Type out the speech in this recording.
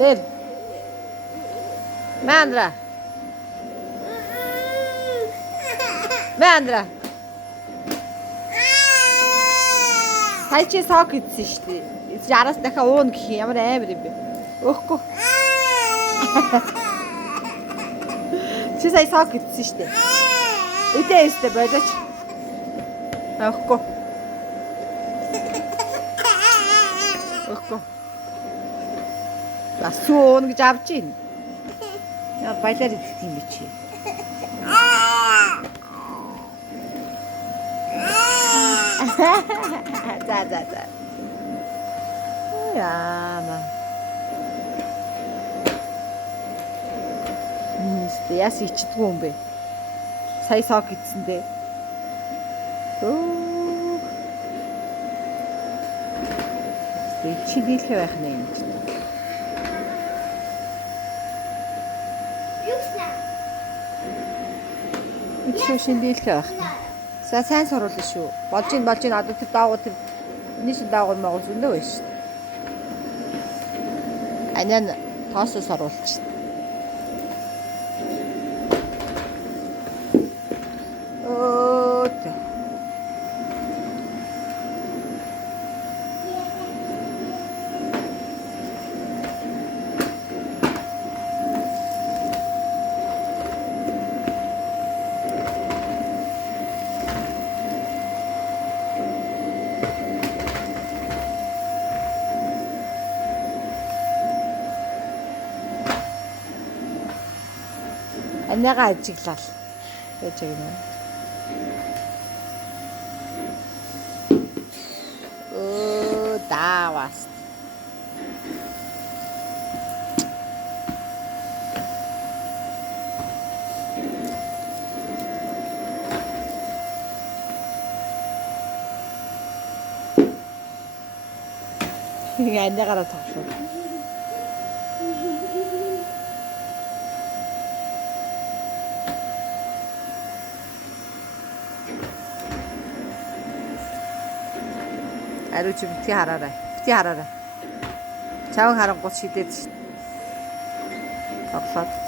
Tel. Mandra. Mandra. Сая чи сок идсэн шүү дээ. Яраас дахиад уун гэх юм ямар амар юм бэ? Өөхгүй. Чи сая сок идсэн шүү дээ. Идээ өстэй болооч. Өөхгүй. Өөхгүй. Асуун гэж авч ийн. Яа баялаар идэх юм би чи. За. Яна. Яс ичдгүй юм бэ? Сая сок идсэн дээ. Чи дийлхэ байх нэ юм чи. Чи шин дийлхэ байх. Сайн соруулна шүү. Болж ин одоо тэр даагуу тэр нийш даагур могол зөндөө байна шүү. Анаа тоосоо соруулчих. Анаага ажиглал. Гэж юм. Давас. Анаагаар тоглох. Ариу чи бити хараарай. Чаав харангуут шидээд тоглоод.